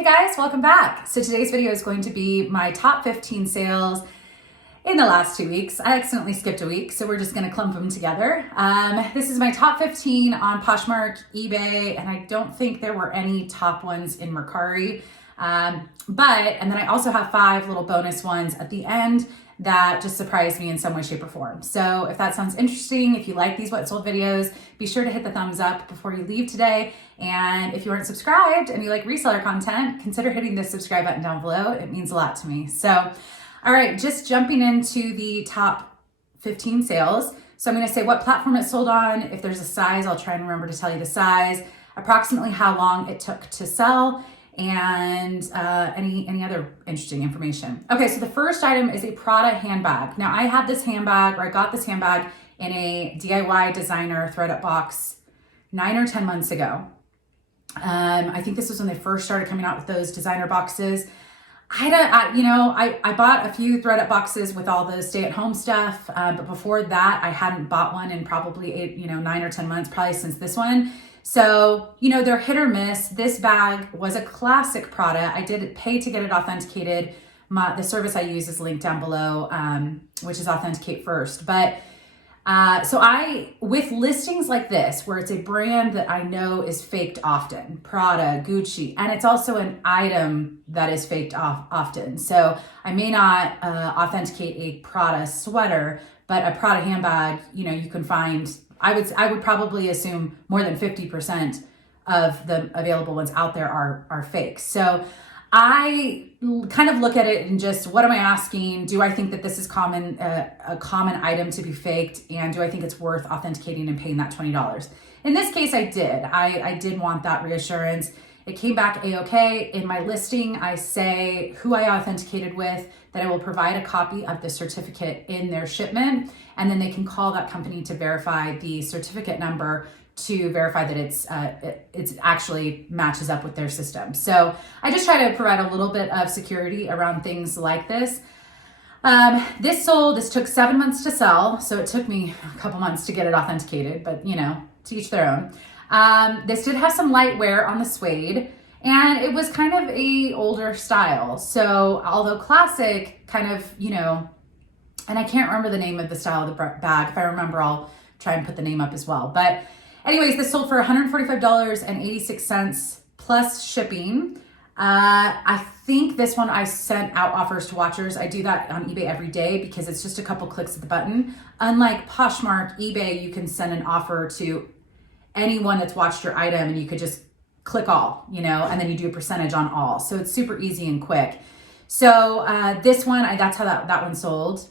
Hey guys, welcome back. So today's video is going to be my top 15 sales in the last 2 weeks. I accidentally skipped a week, so we're just gonna clump them together. This is my top 15 on Poshmark, eBay, and I don't think there were any top ones in Mercari. And then I also have 5 little bonus ones at the end that just surprised me in some way, shape, or form. So if that sounds interesting, if you like these What Sold videos, be sure to hit the thumbs up before you leave today. And if you aren't subscribed and you like reseller content, consider hitting the subscribe button down below. It means a lot to me. So, all right, just jumping into the top 15 sales. So I'm gonna say what platform it sold on. If there's a size, I'll try and remember to tell you the size, approximately how long it took to sell, and any other interesting information. Okay, so the first item is a Prada handbag. Now I had this handbag, or I got this handbag in a DIY designer thread-up box 9 or 10 months ago. I think this was when they first started coming out with those designer boxes. I bought a few thread-up boxes with all the stay-at-home stuff, but before that, I hadn't bought one in probably 9 or 10 months, probably since this one. So, they're hit or miss. This bag was a classic Prada. I did pay to get it authenticated. The service I use is linked down below, which is Authenticate first. But with listings like this, where it's a brand that I know is faked often, Prada, Gucci, and it's also an item that is faked often. So I may not authenticate a Prada sweater, but a Prada handbag, you can find, I would probably assume more than 50% of the available ones out there are fake. So I kind of look at it and just, what am I asking? Do I think that this is a common item to be faked? And do I think it's worth authenticating and paying that $20? In this case, I did. I did want that reassurance. It came back a-okay. In my listing, I say who I authenticated with, that I will provide a copy of the certificate in their shipment, and then they can call that company to verify the certificate number to verify that it's actually matches up with their system. So I just try to provide a little bit of security around things like this. This took 7 months to sell, so it took me a couple months to get it authenticated, but to each their own. This did have some light wear on the suede, and it was kind of a older style. So although classic, kind of, and I can't remember the name of the style of the bag. If I remember, I'll try and put the name up as well. But anyways, this sold for $145.86 plus shipping. I think this one I sent out offers to watchers. I do that on eBay every day because it's just a couple clicks of the button. Unlike Poshmark, eBay, you can send an offer to anyone that's watched your item and you could just click all, and then you do a percentage on all. So it's super easy and quick. So this one, that's how that one sold.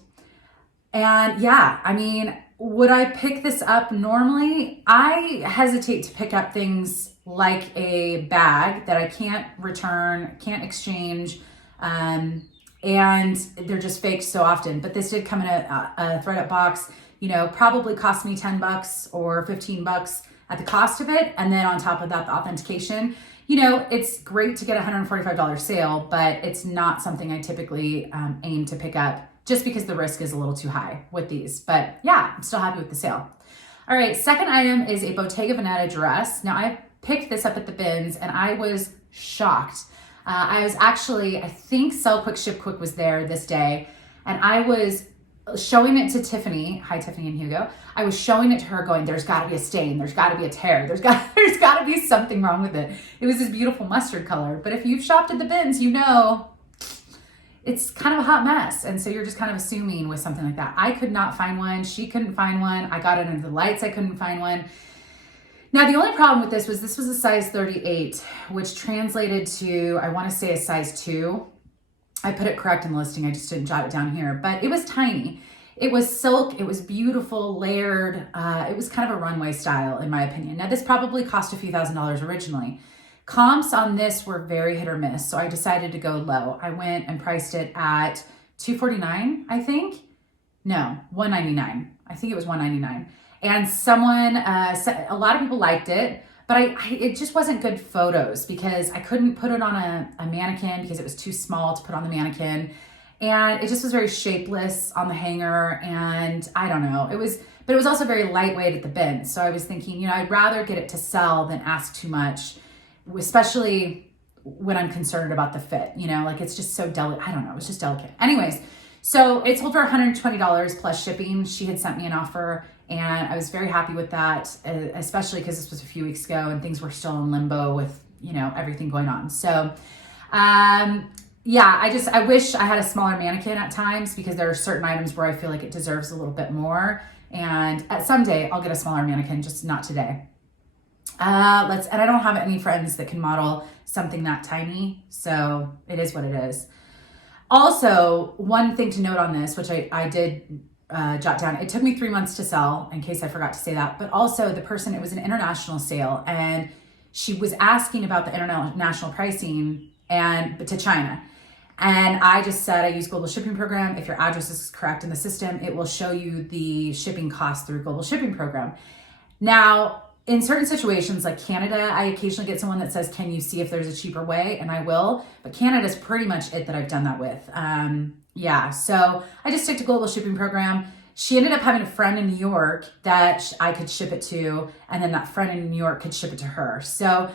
And yeah, I mean, would I pick this up normally? I hesitate to pick up things like a bag that I can't return, can't exchange, and they're just faked so often. But this did come in a thread-up box, probably cost me $10 or $15 at the cost of it. And then on top of that, the authentication. It's great to get a $145 sale, but it's not something I typically aim to pick up just because the risk is a little too high with these. But yeah, I'm still happy with the sale. All right, second item is a Bottega Veneta dress. Now I picked this up at the bins and I was shocked. I was actually, I think Sell Quick Ship Quick was there this day, and I was showing it to Tiffany. Hi, Tiffany and Hugo. I was showing it to her going, there's gotta be a stain, there's gotta be a tear, there's gotta be something wrong with it. It was this beautiful mustard color, but if you've shopped at the bins, it's kind of a hot mess. And so you're just kind of assuming with something like that. I could not find one. She couldn't find one. I got it under the lights. I couldn't find one. Now, the only problem with this was a size 38, which translated to, I want to say, a size 2. I put it correct in the listing. I just didn't jot it down here, but it was tiny. It was silk. It was beautiful, layered. It was kind of a runway style, in my opinion. Now, this probably cost a few $1,000s originally. Comps on this were very hit or miss, so I decided to go low. I went and priced it at $249, I think. No, $199. I think it was $199. And someone, a lot of people liked it, but it just wasn't good photos because I couldn't put it on a mannequin because it was too small to put on the mannequin. And it just was very shapeless on the hanger, and I don't know. But it was also very lightweight at the bin. So I was thinking, I'd rather get it to sell than ask too much, especially when I'm concerned about the fit, you know, like it's just so delicate. I don't know. It's just delicate. Anyways, so it sold for $120 plus shipping. She had sent me an offer and I was very happy with that, especially because this was a few weeks ago and things were still in limbo with, you know, everything going on. So, yeah, I wish I had a smaller mannequin at times because there are certain items where I feel like it deserves a little bit more. And at someday I'll get a smaller mannequin, just not today. And I don't have any friends that can model something that tiny. So it is what it is. Also, one thing to note on this, which I did jot down, it took me 3 months to sell, in case I forgot to say that, but also the person, it was an international sale and she was asking about the international pricing but to China. And I just said, I use global shipping program. If your address is correct in the system, it will show you the shipping cost through global shipping program. Now, in certain situations like Canada, I occasionally get someone that says, can you see if there's a cheaper way? And I will, but Canada's pretty much it that I've done that with. Yeah, so I just stick to global shipping program. She ended up having a friend in New York that I could ship it to, and then that friend in New York could ship it to her. So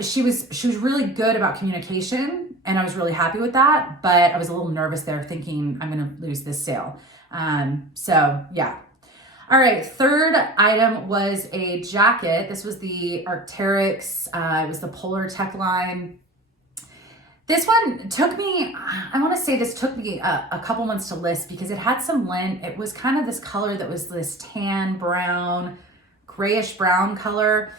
she was really good about communication, and I was really happy with that, but I was a little nervous there thinking I'm gonna lose this sale. So yeah. All right, third item was a jacket. This was the Arc'teryx, it was the Polar Tech line. This one took me, I wanna say this took me a couple months to list because it had some lint. It was kind of this color that was this tan brown, grayish brown color.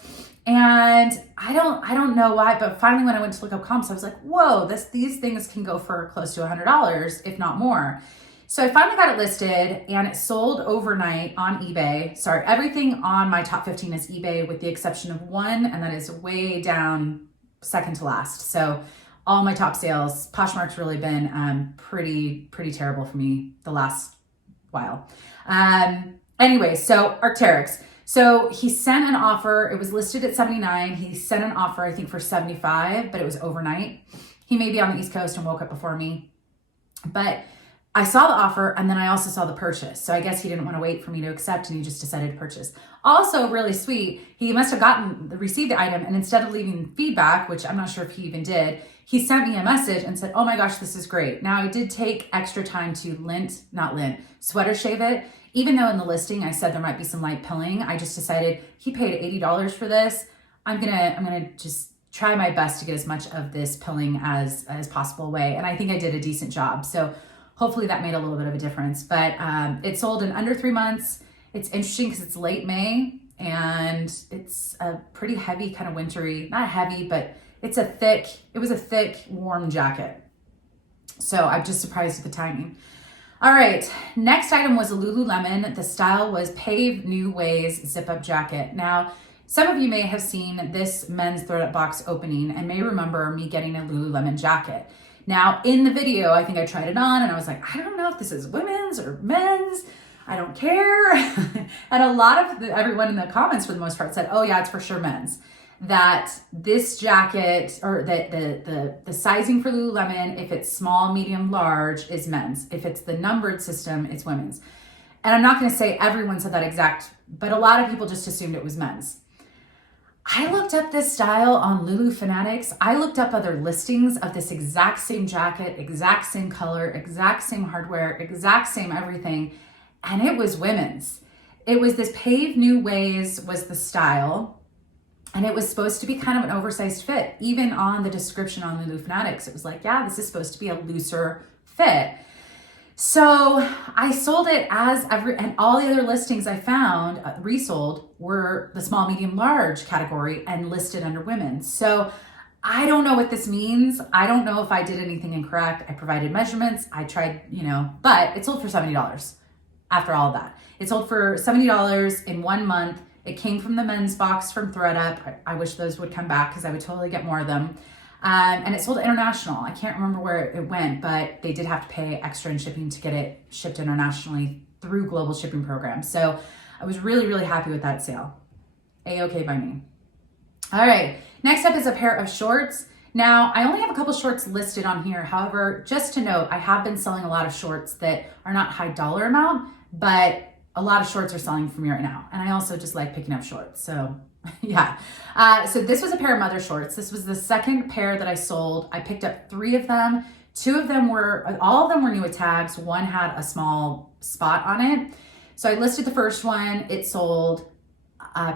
And I don't know why, but finally when I went to look up comps, I was like, whoa, these things can go for close to $100, if not more. So I finally got it listed and it sold overnight on eBay. Sorry, everything on my top 15 is eBay with the exception of one, and that is way down second to last. So all my top sales, Poshmark's really been pretty terrible for me the last while. Anyway, so Arc'teryx. So he sent an offer, it was listed at 79. He sent an offer, I think for 75, but it was overnight. He may be on the East Coast and woke up before me, but I saw the offer and then I also saw the purchase. So I guess he didn't want to wait for me to accept and he just decided to purchase. Also really sweet, he must have received the item and instead of leaving feedback, which I'm not sure if he even did, he sent me a message and said, oh my gosh, this is great. Now I did take extra time to sweater shave it. Even though in the listing I said there might be some light pilling, I just decided he paid $80 for this. I'm gonna just try my best to get as much of this pilling as possible away. And I think I did a decent job. So hopefully that made a little bit of a difference, but it sold in under 3 months. It's interesting because it's late May and it's a pretty heavy kind of wintry, not heavy, but it was a thick, warm jacket. So I'm just surprised at the timing. All right, next item was a Lululemon. The style was Pave New Ways Zip Up Jacket. Now, some of you may have seen this men's thread box opening and may remember me getting a Lululemon jacket. Now, in the video, I think I tried it on and I was like, I don't know if this is women's or men's. I don't care. And a lot of everyone in the comments for the most part said, oh yeah, it's for sure men's. That this jacket or the sizing for Lululemon, if it's small, medium, large, is men's. If it's the numbered system, it's women's. And I'm not going to say everyone said that exact, but a lot of people just assumed it was men's. I looked up this style on Lulu Fanatics. I looked up other listings of this exact same jacket, exact same color, exact same hardware, exact same everything, and it was women's. It was this Pave New Ways was the style. And it was supposed to be kind of an oversized fit. Even on the description on Lulu Fanatics, it was like, yeah, this is supposed to be a looser fit. So I sold it and all the other listings I found resold were the small, medium, large category and listed under women. So I don't know what this means. I don't know if I did anything incorrect. I provided measurements. I tried, but it sold for $70 after all of that. It sold for $70 in 1 month. It came from the men's box from ThredUp. I wish those would come back because I would totally get more of them. And it sold international. I can't remember where it went, but they did have to pay extra in shipping to get it shipped internationally through global shipping programs. So I was really, really happy with that sale. A-okay by me. All right, next up is a pair of shorts. Now, I only have a couple shorts listed on here. However, just to note, I have been selling a lot of shorts that are not high dollar amount, but a lot of shorts are selling for me right now. And I also just like picking up shorts. So Yeah. So this was a pair of mother shorts. This was the second pair that I sold. I picked up 3 of them. All of them were new with tags. One had a small spot on it. So I listed the first one. It sold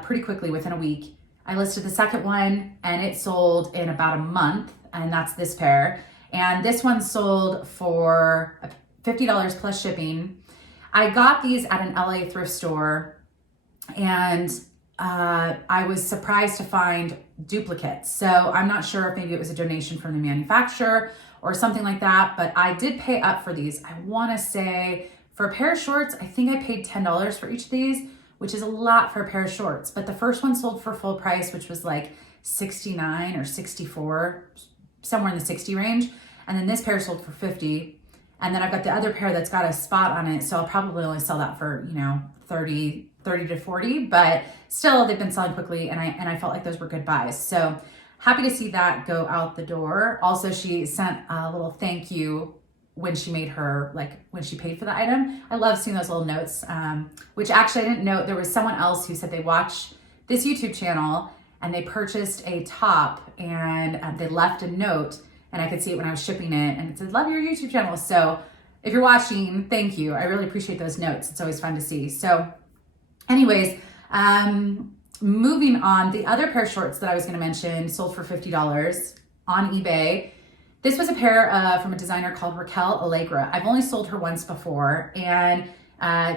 pretty quickly within a week. I listed the second one and it sold in about a month, and that's this pair. And this one sold for $50 plus shipping. I got these at an LA thrift store, and I was surprised to find duplicates. So I'm not sure if maybe it was a donation from the manufacturer or something like that, but I did pay up for these. I wanna say for a pair of shorts, I think I paid $10 for each of these, which is a lot for a pair of shorts. But the first one sold for full price, which was like 69 or 64, somewhere in the 60 range. And then this pair sold for 50. And then I've got the other pair that's got a spot on it. So I'll probably only sell that for, 30 to 40, but still they've been selling quickly, and I felt like those were good buys. So happy to see that go out the door. Also, she sent a little thank you when she made when she paid for the item. I love seeing those little notes, which actually I didn't know. There was someone else who said they watch this YouTube channel and they purchased a top, and they left a note, and I could see it when I was shipping it, and it said, love your YouTube channel. So if you're watching, thank you. I really appreciate those notes. It's always fun to see. So anyways, moving on, the other pair of shorts that I was going to mention sold for $50 on eBay. This was a pair from a designer called Raquel Allegra. I've only sold her once before, and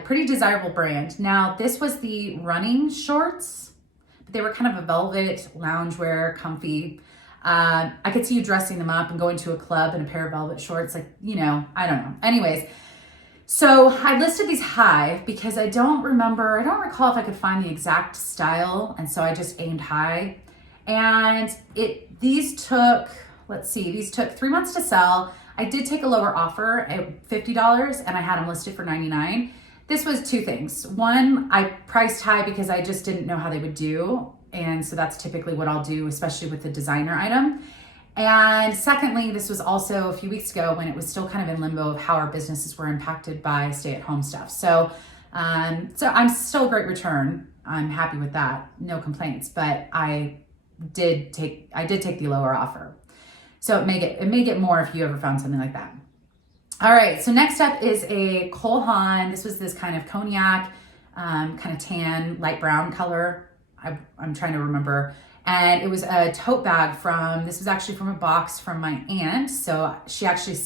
pretty desirable brand. Now, this was the running shorts, but they were kind of a velvet loungewear, comfy. I could see you dressing them up and going to a club in a pair of velvet shorts. I don't know. Anyways, so I listed these high because I don't recall if I could find the exact style. And so I just aimed high, and these took 3 months to sell. I did take a lower offer at $50, and I had them listed for $99. This was 2 things. One, I priced high because I just didn't know how they would do. And so that's typically what I'll do, especially with the designer item. And secondly, this was also a few weeks ago when it was still kind of in limbo of how our businesses were impacted by stay-at-home stuff. So I'm still a great return. I'm happy with that, no complaints. But I did take the lower offer. So it may get more if you ever found something like that. All right, so next up is a Cole Haan. This was this kind of cognac, kind of tan, light brown color. I'm trying to remember. And it was a tote bag this was actually from a box from my aunt. So she actually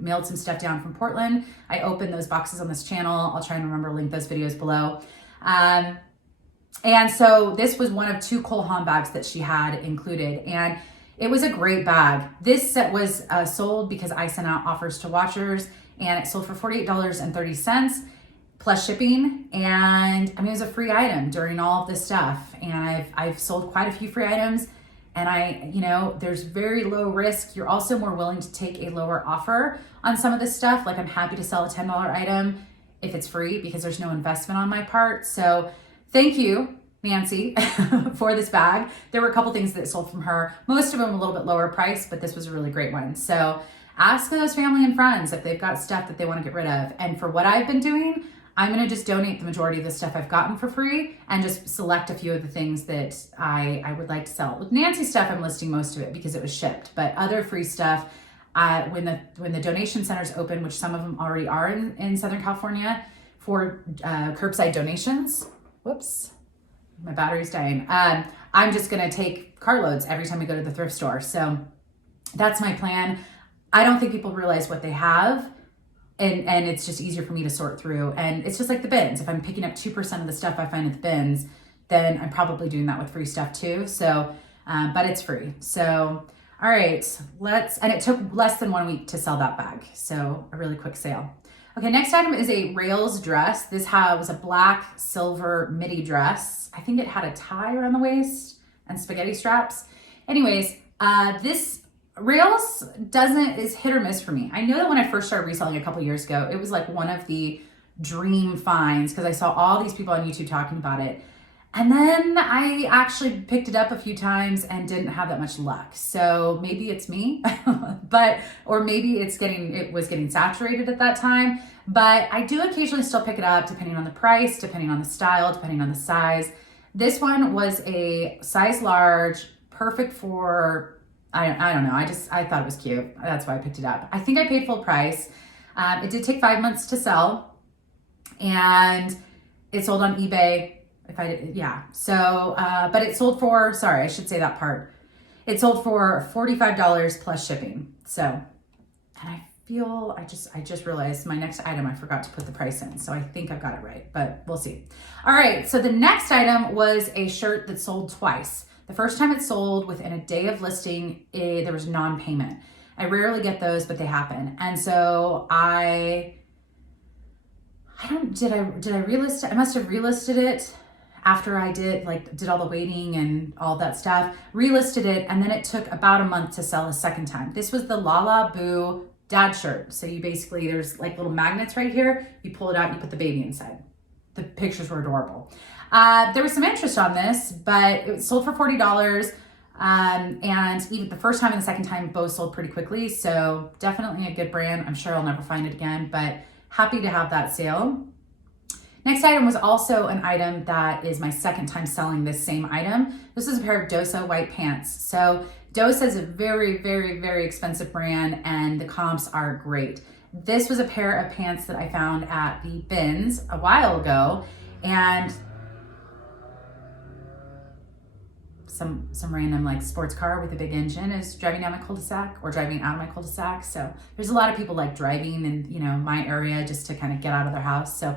mailed some stuff down from Portland. I opened those boxes on this channel. I'll try and remember to link those videos below. And so this was one of 2 Cole Haan bags that she had included. And it was a great bag. This set was sold because I sent out offers to watchers, and it sold for $48.30 plus shipping. And I mean, it was a free item during all of this stuff. And I've sold quite a few free items, and there's very low risk. You're also more willing to take a lower offer on some of this stuff. Like, I'm happy to sell a $10 item if it's free because there's no investment on my part. So thank you, Nancy, for this bag. There were a couple things that sold from her. Most of them a little bit lower price, but this was a really great one. So ask those family and friends if they've got stuff that they want to get rid of. And for what I've been doing, I'm going to just donate the majority of the stuff I've gotten for free and just select a few of the things that I would like to sell. With Nancy's stuff, I'm listing most of it because it was shipped, but other free stuff, when the donation centers open, which some of them already are in Southern California for curbside donations. Whoops, my battery's dying. I'm just going to take carloads every time we go to the thrift store. So that's my plan. I don't think people realize what they have. And it's just easier for me to sort through. And it's just like the bins. If I'm picking up 2% of the stuff I find at the bins, then I'm probably doing that with free stuff too. So, but it's free. So, all right, and it took less than 1 week to sell that bag. So a really quick sale. Okay, next item is a rails dress. This was a black silver midi dress. I think it had a tie around the waist and spaghetti straps. Anyways, this rails is hit or miss for me. I know that when I first started reselling a couple years ago, it was like one of the dream finds because I saw all these people on YouTube talking about it. And then I actually picked it up a few times and didn't have that much luck. So maybe it's me, or maybe it was getting saturated at that time. But I do occasionally still pick it up depending on the price, depending on the style, depending on the size. This one was a size large, perfect for, I don't know. I thought it was cute. That's why I picked it up. I think I paid full price. It did take 5 months to sell, and it sold on eBay. But it sold for, sorry, I should say that part. It sold for $45 plus shipping. So, and I just realized my next item, I forgot to put the price in. So I think I've got it right, but we'll see. All right. So the next item was a shirt that sold twice. The first time it sold, within a day of listing, there was non-payment. I rarely get those, but they happen. And so did I relist it? I must have relisted it after I did all the waiting and all that stuff, relisted it, and then it took about a month to sell a second time. This was the Lala Boo dad shirt. So there's like little magnets right here. You pull it out and you put the baby inside. The pictures were adorable. There was some interest on this, but it sold for $40. And even the first time and the second time both sold pretty quickly. So definitely a good brand. I'm sure I'll never find it again, but happy to have that sale. Next item was also an item that is my second time selling this same item. This is a pair of Dohsa white pants. So Dohsa is a very, very, very expensive brand, and the comps are great. This was a pair of pants that I found at the bins a while ago, and some random like sports car with a big engine is driving down my cul-de-sac or driving out of my cul-de-sac. So there's a lot of people like driving in, my area just to kind of get out of their house. So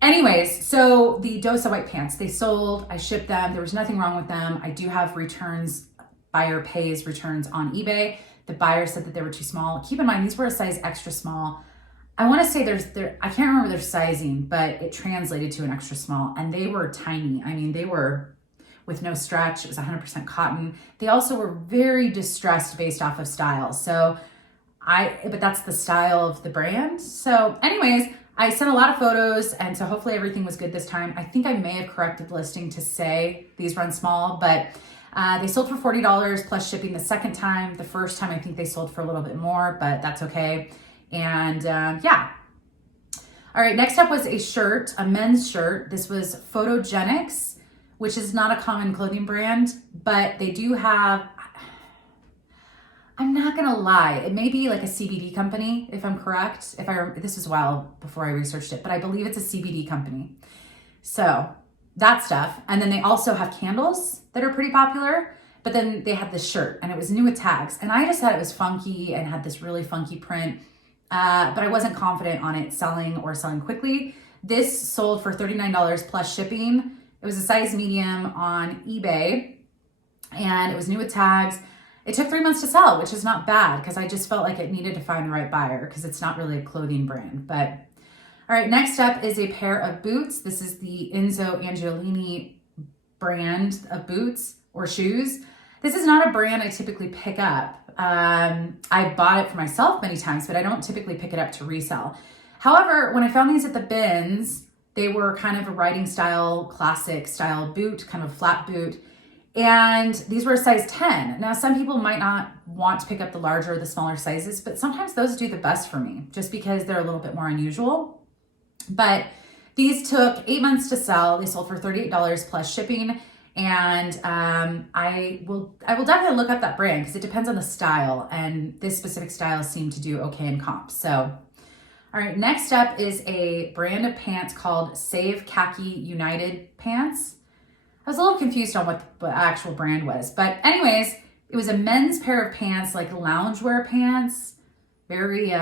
anyways, so the Dohsa white pants, they sold, I shipped them. There was nothing wrong with them. I do have returns, buyer pays returns on eBay. The buyer said that they were too small. Keep in mind, these were a size extra small. I want to say I can't remember their sizing, but it translated to an extra small, and they were tiny. I mean, they were with no stretch. It was 100% cotton. They also were very distressed based off of style. But that's the style of the brand. So anyways, I sent a lot of photos, and so hopefully everything was good this time. I think I may have corrected the listing to say these run small, but they sold for $40 plus shipping the second time. The first time, I think they sold for a little bit more, but that's okay. And yeah. All right, next up was a shirt, a men's shirt. This was Photogenics, which is not a common clothing brand, but they do have, I'm not gonna lie, it may be like a CBD company, if I'm correct. This was a while before I researched it, but I believe it's a CBD company. So that stuff. And then they also have candles that are pretty popular, but then they had this shirt, and it was new with tags. And I just thought it was funky and had this really funky print, but I wasn't confident on it selling quickly. This sold for $39 plus shipping. It was a size medium on eBay, and it was new with tags. It took 3 months to sell, which is not bad because I just felt like it needed to find the right buyer because it's not really a clothing brand. But all right, next up is a pair of boots. This is the Enzo Angiolini brand of boots or shoes. This is not a brand I typically pick up. I bought it for myself many times, but I don't typically pick it up to resell. However, when I found these at the bins, they were kind of a riding style, classic style boot, kind of flat boot. And these were a size 10. Now, some people might not want to pick up the larger or the smaller sizes, but sometimes those do the best for me just because they're a little bit more unusual. But these took 8 months to sell. They sold for $38 plus shipping. And I will definitely look up that brand because it depends on the style. And this specific style seemed to do okay in comps. So, all right, next up is a brand of pants called Save Khaki United Pants. I was a little confused on what the actual brand was. But anyways, it was a men's pair of pants, like loungewear pants, very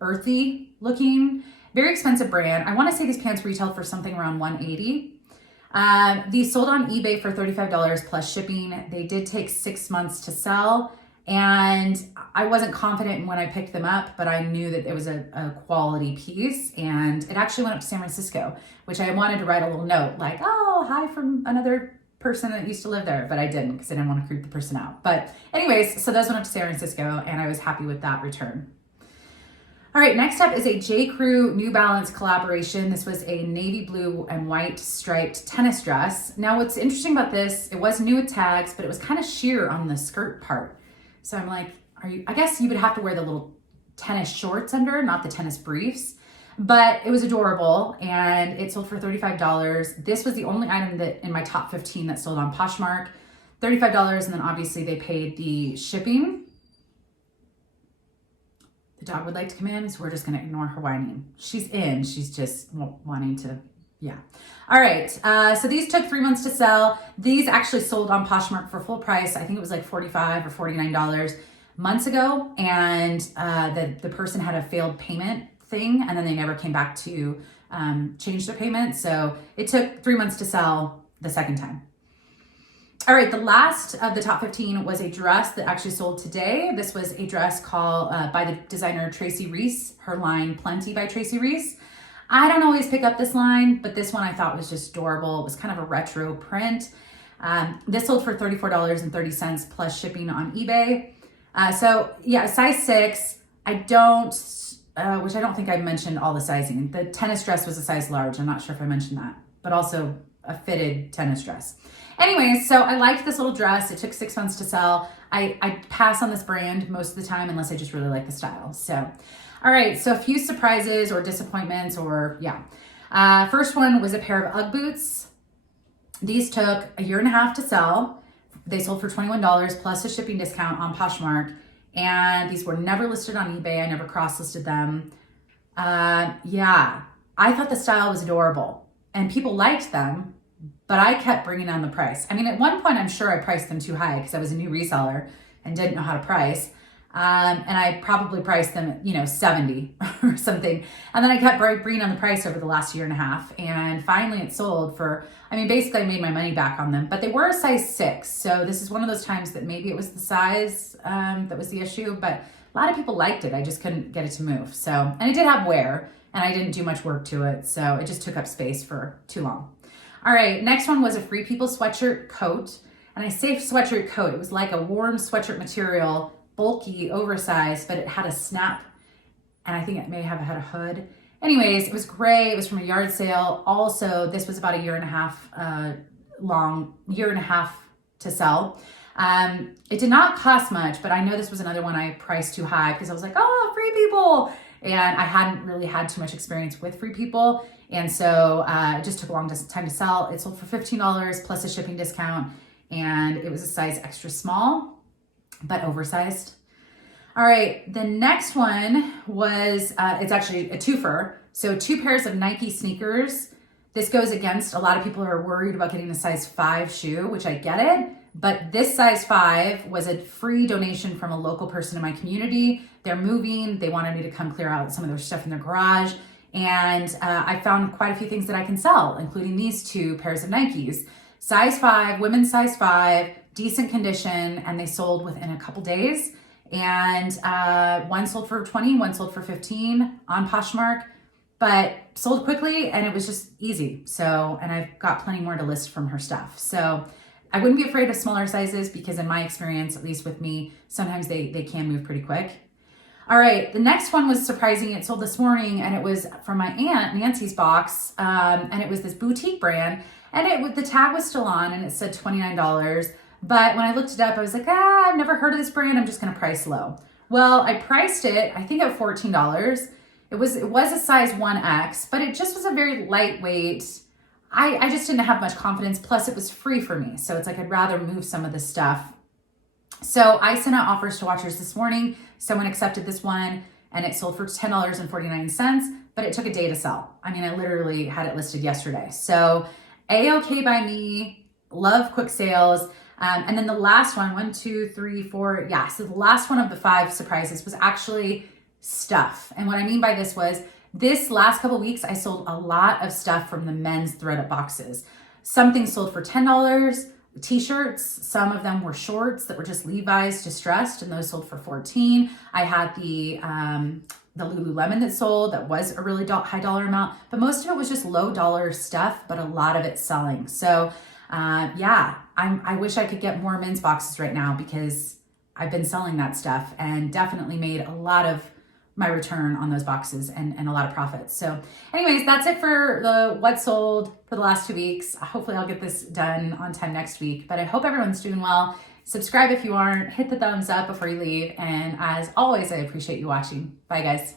earthy looking, very expensive brand. I want to say these pants retailed for something around $180. These sold on eBay for $35 plus shipping. They did take 6 months to sell. And I wasn't confident when I picked them up, but I knew that it was a quality piece, and it actually went up to San Francisco, which I wanted to write a little note like, oh, hi from another person that used to live there, but I didn't because I didn't want to creep the person out. But anyways, so those went up to San Francisco, and I was happy with that return. All right, next up is a J. Crew New Balance collaboration. This was a navy blue and white striped tennis dress. Now, what's interesting about this, it was new with tags, but it was kind of sheer on the skirt part. So I'm like, I guess you would have to wear the little tennis shorts under, not the tennis briefs. but it was adorable and it sold for $35. This was the only item that in my top 15 that sold on Poshmark, $35. And then obviously they paid the shipping. The dog would like to come in, so we're just going to ignore her whining. She's in, she's just wanting to, yeah. All right, so these took 3 months to sell. These actually sold on Poshmark for full price. I think it was like $45 or $49 months ago. And the person had a failed payment thing, and then they never came back to change their payment. So it took 3 months to sell the second time. All right, the last of the top 15 was a dress that actually sold today. This was a dress called by the designer Tracy Reese, her line Plenty by Tracy Reese. I don't always pick up this line, but this one I thought was just adorable. It was kind of a retro print. This sold for $34.30 plus shipping on eBay. So yeah, size 6. I don't, which I don't think I mentioned all the sizing. The tennis dress was a size large. I'm not sure if I mentioned that, but also a fitted tennis dress. Anyways, so I liked this little dress. It took 6 months to sell. I pass on this brand most of the time unless I just really like the style. So, all right, so a few surprises or disappointments or yeah. First one was a pair of Ugg boots. These took 1.5 years to sell. They sold for $21 plus a shipping discount on Poshmark. And these were never listed on eBay. I never cross-listed them. Yeah, I thought the style was adorable and people liked them, but I kept bringing down the price. I mean, at one point, I'm sure I priced them too high because I was a new reseller and didn't know how to price. And I probably priced them at, 70 or something. And then I kept bringing down the price over the last 1.5 years. And finally it sold for, basically I made my money back on them, but they were a size 6. So this is one of those times that maybe it was the size that was the issue, but a lot of people liked it. I just couldn't get it to move. So, and it did have wear and I didn't do much work to it. So it just took up space for too long. All right, next one was a Free People sweatshirt coat. And I say sweatshirt coat, it was like a warm sweatshirt material, bulky, oversized, but it had a snap. And I think it may have had a hood. Anyways, it was gray. It was from a yard sale. Also, this was about 1.5 years long, 1.5 years to sell. It did not cost much, but I know this was another one I priced too high because I was like, oh, Free People. And I hadn't really had too much experience with Free People. And so it just took a long time to sell. It sold for $15 plus a shipping discount. And it was a size extra small, but oversized. All right, the next one was, it's actually a twofer. So 2 pairs of Nike sneakers. This goes against, a lot of people are worried about getting a size 5 shoe, which I get it. But this size 5 was a free donation from a local person in my community. They're moving. They wanted me to come clear out some of their stuff in their garage. And I found quite a few things that I can sell, including these 2 pairs of Nikes. Size 5, women's size 5, decent condition, and they sold within a couple days. And one sold for 20, one sold for 15 on Poshmark, but sold quickly and it was just easy. So, and I've got plenty more to list from her stuff. So I wouldn't be afraid of smaller sizes because in my experience, at least with me, sometimes they can move pretty quick. All right, the next one was surprising. It sold this morning and it was from my aunt, Nancy's box. And it was this boutique brand and the tag was still on and it said $29. But when I looked it up, I was like, I've never heard of this brand. I'm just going to price low. Well, I priced it, I think at $14. It was a size 1X, but it just was a very lightweight. I just didn't have much confidence. Plus it was free for me. So it's like, I'd rather move some of this stuff. So I sent out offers to watchers this morning. Someone accepted this one and it sold for $10.49, but it took a day to sell. I literally had it listed yesterday. So A-okay by me, love quick sales. And then the last one, 1, 2, 3, 4. Yeah. So the last one of the 5 surprises was actually stuff. And what I mean by this was this last couple weeks, I sold a lot of stuff from the men's threaded boxes. Some things sold for $10, t-shirts. Some of them were shorts that were just Levi's distressed and those sold for $14. I had the Lululemon that sold that was a really high dollar amount, but most of it was just low dollar stuff, but a lot of it selling. So yeah, I wish I could get more men's boxes right now because I've been selling that stuff and definitely made a lot of my return on those boxes and a lot of profits. So anyways, that's it for the what sold for the last 2 weeks. Hopefully I'll get this done on time next week, but I hope everyone's doing well. Subscribe if you aren't, hit the thumbs up before you leave. And as always, I appreciate you watching. Bye guys.